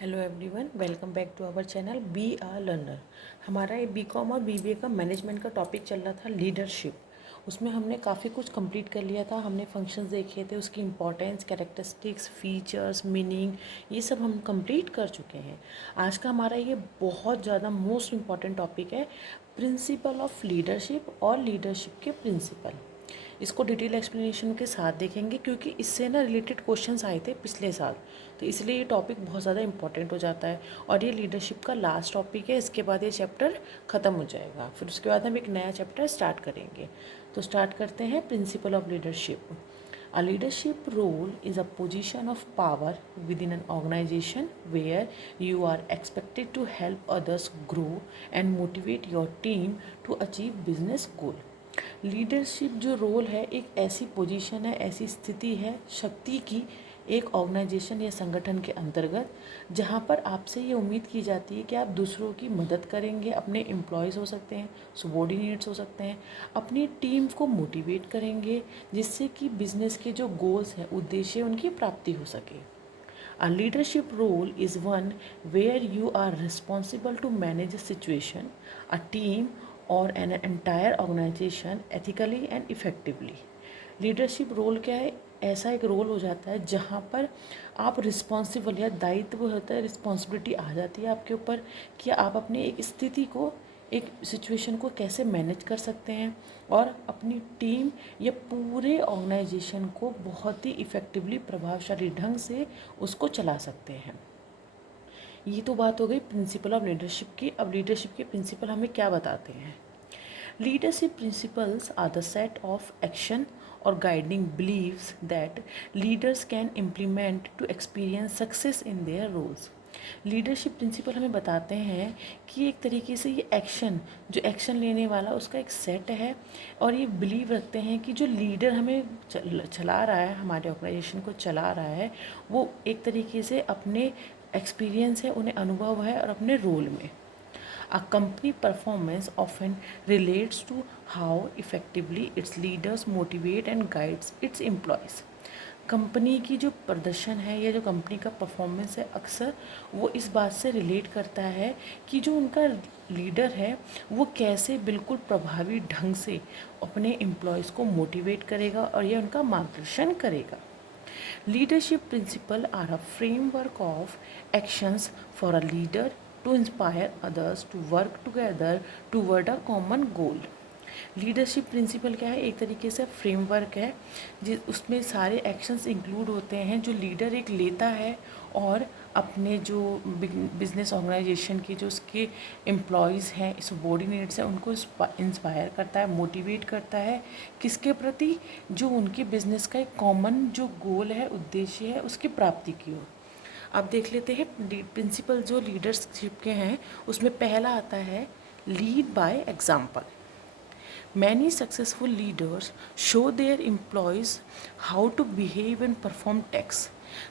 Hello everyone, welcome back to our channel B R learner. हमारा ये BCom और BBA का मैनेजमेंट का टॉपिक चल रहा था लीडरशिप। उसमें हमने काफ़ी कुछ कंप्लीट कर लिया था। हमने फंक्शंस देखे थे, उसकी इंपॉर्टेंस, कैरेक्टरिस्टिक्स, फीचर्स, मीनिंग, ये सब हम कंप्लीट कर चुके हैं। आज का हमारा ये बहुत ज़्यादा मोस्ट इम्पॉर्टेंट टॉपिक है, प्रिंसिपल ऑफ लीडरशिप और लीडरशिप के प्रिंसिपल। इसको डिटेल एक्सप्लेनेशन के साथ देखेंगे क्योंकि इससे ना रिलेटेड क्वेश्चंस आए थे पिछले साल, तो इसलिए ये टॉपिक बहुत ज़्यादा इंपॉर्टेंट हो जाता है और ये लीडरशिप का लास्ट टॉपिक है। इसके बाद ये चैप्टर ख़त्म हो जाएगा, फिर उसके बाद हम एक नया चैप्टर स्टार्ट करेंगे। तो स्टार्ट करते हैं principle of leadership. A leadership role is a position of power within an organization where you are expected to help others grow and motivate your team to achieve business goal. Leadership जो role है, एक ऐसी position है, ऐसी स्थिति है शक्ति की एक ऑर्गेनाइजेशन या संगठन के अंतर्गत, जहाँ पर आपसे ये उम्मीद की जाती है कि आप दूसरों की मदद करेंगे। अपने एम्प्लॉयज़ हो सकते हैं, सबॉर्डिनेट्स हो सकते हैं, अपनी टीम को मोटिवेट करेंगे जिससे कि बिजनेस के जो गोल्स हैं, उद्देश्य, उनकी प्राप्ति हो सके। A leadership role is one where you are responsible to manage a situation, a team, or an entire organization ethically and effectively. Leadership role क्या है? ऐसा एक रोल हो जाता है जहाँ पर आप रिस्पॉन्सिबल या दायित्व होता है, रिस्पॉन्सिबिलिटी आ जाती है आपके ऊपर कि आप अपनी एक स्थिति को, एक सिचुएशन को कैसे मैनेज कर सकते हैं और अपनी टीम या पूरे ऑर्गेनाइजेशन को बहुत ही इफ़ेक्टिवली, प्रभावशाली ढंग से उसको चला सकते हैं। ये तो बात हो गई प्रिंसिपल ऑफ लीडरशिप की। अब लीडरशिप के प्रिंसिपल हमें क्या बताते हैं? Leadership principles are the set of action और guiding beliefs that leaders can implement to experience success in their roles. Leadership principle हमें बताते हैं कि एक तरीके से ये एक्शन, जो एक्शन लेने वाला उसका एक सेट है, और ये बिलीव रखते हैं कि जो लीडर हमें चला रहा है, हमारे ऑर्गेनाइजेशन को चला रहा है, वो एक तरीके से अपने एक्सपीरियंस है, उन्हें अनुभव है और अपने रोल में। A company performance often relates to how effectively its leaders motivate and guides its employees. Company की जो प्रदर्शन है या जो कंपनी का परफॉर्मेंस है, अक्सर वो इस बात से रिलेट करता है कि जो उनका लीडर है वो कैसे बिल्कुल प्रभावी ढंग से अपने एम्प्लॉयज़ को मोटिवेट करेगा और यह उनका मार्गदर्शन करेगा। Leadership principles are a framework of actions for a leader to inspire others to work together toward a common goal. Leadership principle क्या है? एक तरीके से फ्रेमवर्क है जिस उसमें सारे एक्शंस इंक्लूड होते हैं जो लीडर एक लेता है और अपने जो बिजनेस ऑर्गेनाइजेशन की जो उसके एम्प्लॉयज़ हैं, सबॉर्डिनेट्स हैं, उनको इंस्पायर करता है, मोटिवेट करता है। किसके प्रति? जो उनके बिजनेस का एक कॉमन जो गोल है, उद्देश्य है, उसकी प्राप्ति की ओर। अब देख लेते हैं प्रिंसिपल जो लीडरशिप के हैं, उसमें पहला आता है lead by example. Many successful leaders show their employees how to behave and perform tasks.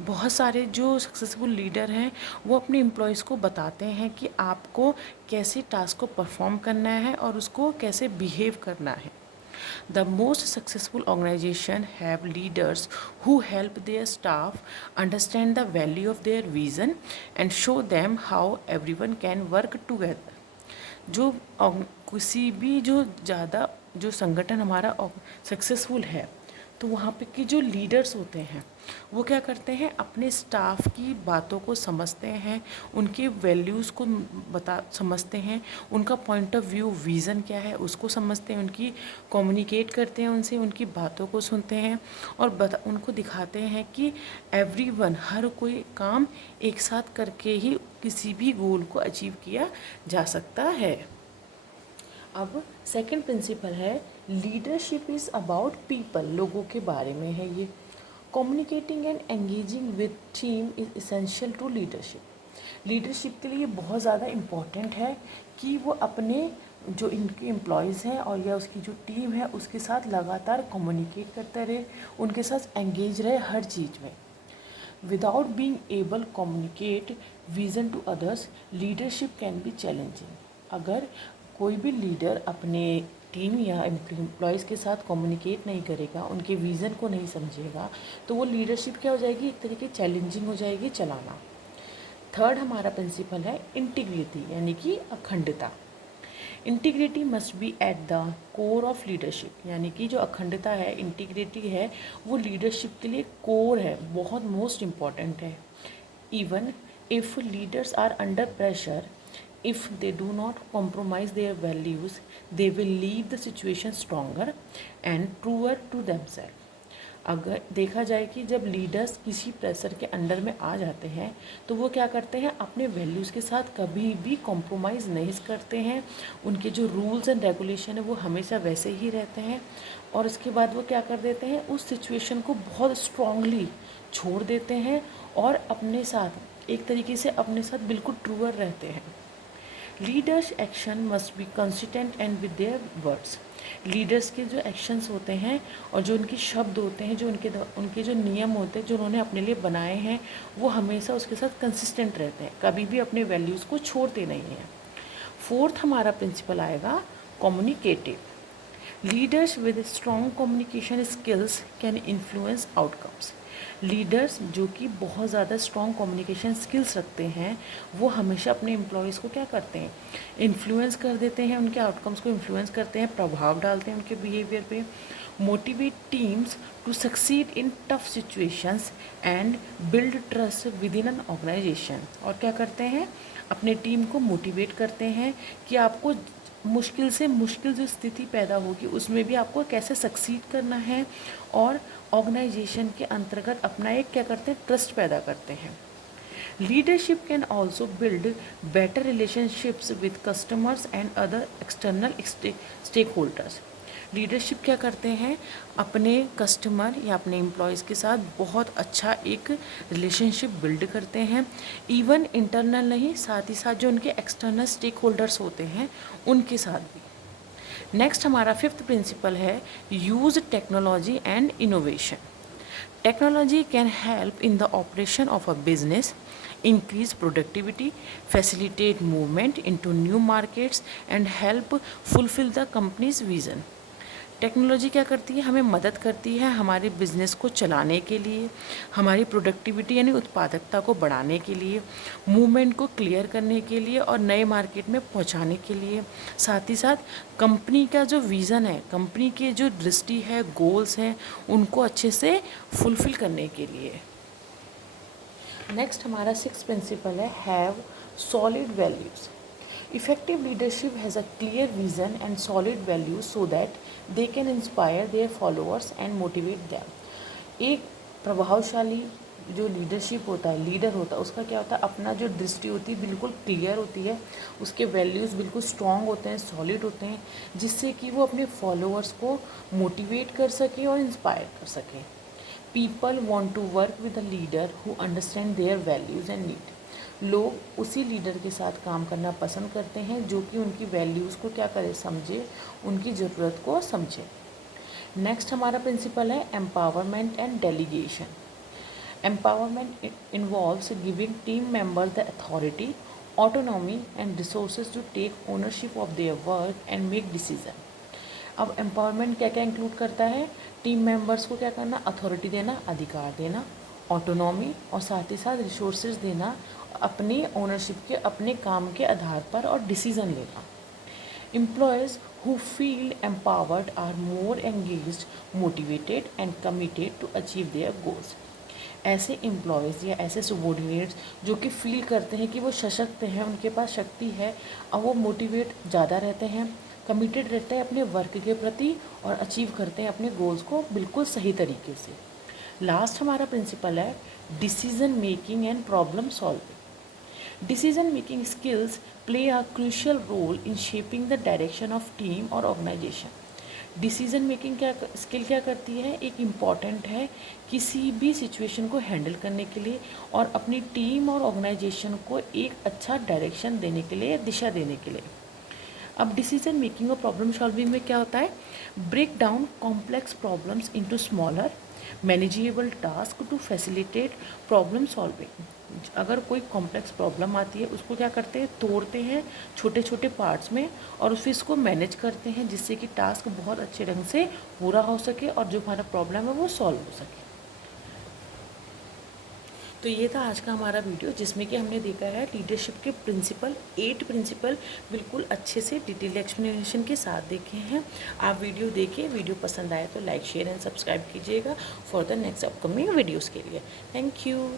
बहुत सारे जो सक्सेसफुल लीडर हैं वो अपने एम्प्लॉयज़ को बताते हैं कि आपको कैसे टास्क को परफॉर्म करना है और उसको कैसे बिहेव करना है। The most successful organization have leaders who help their staff understand the value of their vision and show them how everyone can work together. जो किसी भी जो ज़्यादा जो संगठन हमारा सक्सेसफुल है, तो वहाँ पे के जो लीडर्स होते हैं वो क्या करते हैं? अपने स्टाफ की बातों को समझते हैं, उनके वैल्यूज़ को समझते हैं, उनका पॉइंट ऑफ व्यू, विज़न क्या है उसको समझते हैं, उनकी कम्युनिकेट करते हैं उनसे, उनकी बातों को सुनते हैं और उनको दिखाते हैं कि एवरीवन, हर कोई काम एक साथ करके ही किसी भी गोल को अचीव किया जा सकता है। अब सेकंड प्रिंसिपल है लीडरशिप इज़ अबाउट पीपल, लोगों के बारे में है ये। Communicating and engaging with team is essential to leadership. Leadership के लिए बहुत ज़्यादा इम्पॉर्टेंट है कि वो अपने जो इनके एम्प्लॉयज़ हैं और या उसकी जो टीम है उसके साथ लगातार कम्युनिकेट करते रहे, उनके साथ एंगेज रहे हर चीज़ में। Without being able communicate vision to others, leadership can be challenging. अगर कोई भी लीडर अपने टीम या एम्प्लॉयज़ के साथ कम्युनिकेट नहीं करेगा, उनके विज़न को नहीं समझेगा, तो वो लीडरशिप क्या हो जाएगी? एक तरीके चैलेंजिंग हो जाएगी चलाना। थर्ड हमारा प्रिंसिपल है इंटीग्रिटी यानी कि अखंडता। Integrity must be at the core of leadership, यानी कि जो अखंडता है, इंटीग्रिटी है, वो लीडरशिप के लिए कोर है, बहुत मोस्ट इम्पॉर्टेंट है। Even if leaders are under pressure, if they do not compromise their values, they will leave the situation stronger and truer to themself. अगर देखा जाए कि जब लीडर्स किसी प्रेशर के अंडर में आ जाते हैं तो वो क्या करते हैं, अपने वैल्यूज़ के साथ कभी भी कॉम्प्रोमाइज़ नहीं करते हैं। उनके जो रूल्स एंड रेगुलेशन है वो हमेशा वैसे ही रहते हैं, और इसके बाद वो क्या कर देते हैं, उस सिचुएशन को बहुत स्ट्रांगली छोड़ देते हैं और अपने साथ एक तरीके से अपने साथ बिल्कुल ट्रूअर रहते हैं। Leaders action must be consistent and with their words. Leaders के जो एक्शंस होते हैं और जो उनके शब्द होते हैं, जो उनके जो नियम होते हैं जो उन्होंने अपने लिए बनाए हैं, वो हमेशा उसके साथ कंसिस्टेंट रहते हैं, कभी भी अपने वैल्यूज़ को छोड़ते नहीं हैं। फोर्थ हमारा प्रिंसिपल आएगा communicative. Leaders with strong communication skills can influence outcomes. Leaders जो कि बहुत ज़्यादा स्ट्रॉन्ग कम्युनिकेशन स्किल्स रखते हैं, वो हमेशा अपने एम्प्लॉयज़ को क्या करते हैं, इन्फ्लुएंस कर देते हैं, उनके आउटकम्स को इन्फ्लुएंस करते हैं, प्रभाव डालते हैं उनके बिहेवियर पे। Motivate teams to succeed in tough situations and build trust within an organisation. और क्या करते हैं, अपने टीम को मोटिवेट करते हैं कि आपको मुश्किल से मुश्किल जो स्थिति पैदा होगी उसमें भी आपको कैसे सक्सीड करना है, और ऑर्गेनाइजेशन के अंतर्गत अपना एक क्या करते हैं, ट्रस्ट पैदा करते हैं। Leadership can also build better relationships with customers and other external stakeholders. लीडरशिप क्या करते हैं, अपने कस्टमर या अपने एम्प्लॉयज़ के साथ बहुत अच्छा एक रिलेशनशिप बिल्ड करते हैं। इवन इंटरनल नहीं, साथ ही साथ जो उनके एक्सटर्नल स्टेक होल्डर्स होते हैं उनके साथ भी। नेक्स्ट हमारा फिफ्थ प्रिंसिपल है use technology and innovation. Technology can help in the operation of a business, increase productivity, facilitate movement into new markets and help fulfill the company's vision। Technology क्या करती है, हमें मदद करती है हमारे बिजनेस को चलाने के लिए, हमारी प्रोडक्टिविटी यानी उत्पादकता को बढ़ाने के लिए, मूवमेंट को क्लियर करने के लिए और नए मार्केट में पहुंचाने के लिए, साथ ही साथ कंपनी का जो विज़न है, कंपनी के जो दृष्टि है, गोल्स हैं, उनको अच्छे से फुलफिल करने के लिए। नेक्स्ट हमारा सिक्स प्रिंसिपल है have solid values. Effective leadership has a clear vision and solid values so that they can inspire their followers and motivate them. एक प्रभावशाली जो लीडरशिप होता है, लीडर होता है, उसका क्या होता है, अपना जो दृष्टि होती है बिल्कुल क्लियर होती है, उसके वैल्यूज़ बिल्कुल स्ट्रॉन्ग होते हैं, सॉलिड होते हैं, जिससे कि वो अपने फॉलोअर्स को मोटिवेट कर सके और इंस्पायर कर सके। People want to work with a leader who understand their values and need. लोग उसी लीडर के साथ काम करना पसंद करते हैं जो कि उनकी वैल्यूज़ को क्या करे, समझे, उनकी ज़रूरत को समझे। नेक्स्ट हमारा प्रिंसिपल है empowerment and delegation. Empowerment involves giving team members the authority, autonomy and resources to take ownership of their work and make decision. अब एम्पावरमेंट क्या क्या इंक्लूड करता है, टीम मेंबर्स को क्या करना, अथॉरिटी देना, अधिकार देना, ऑटोनॉमी, और साथ ही साथ रिसोर्सेज देना, अपनी ओनरशिप के, अपने काम के आधार पर, और डिसीजन लेना। Employees who feel empowered are more engaged, motivated and committed to achieve their goals. ऐसे एम्प्लॉयज़ या ऐसे सबॉर्डिनेट्स जो कि फील करते हैं कि वो सशक्त हैं, उनके पास शक्ति है, और वो मोटिवेट ज़्यादा रहते हैं, कमिटेड रहते हैं अपने वर्क के प्रति, और अचीव करते हैं अपने गोल्स को बिल्कुल सही तरीके से। लास्ट हमारा प्रिंसिपल है decision making and problem solving. Decision making skills play a crucial role in shaping the direction of team और ऑर्गेनाइजेशन। डिसीजन मेकिंग क्या स्किल क्या करती है, एक इम्पॉर्टेंट है किसी भी सिचुएशन को हैंडल करने के लिए और अपनी टीम और ऑर्गेनाइजेशन को एक अच्छा डायरेक्शन देने के लिए, दिशा देने के लिए। अब डिसीजन मेकिंग और प्रॉब्लम सॉल्विंग में क्या होता है, break down complex problems into smaller manageable task to facilitate problem solving. अगर कोई कॉम्प्लेक्स प्रॉब्लम आती है उसको क्या करते हैं, तोड़ते हैं छोटे छोटे पार्ट्स में, और फिर इसको मैनेज करते हैं जिससे कि टास्क बहुत अच्छे ढंग से पूरा हो सके और जो हमारा प्रॉब्लम है वो सॉल्व हो सके। तो ये था आज का हमारा वीडियो, जिसमें कि हमने देखा है लीडरशिप के प्रिंसिपल, 8 प्रिंसिपल बिल्कुल अच्छे से डिटेल एक्सप्लेनेशन के साथ देखे हैं। आप वीडियो देखिए, वीडियो पसंद आए तो लाइक शेयर एंड सब्सक्राइब कीजिएगा for the next upcoming videos के लिए। Thank you.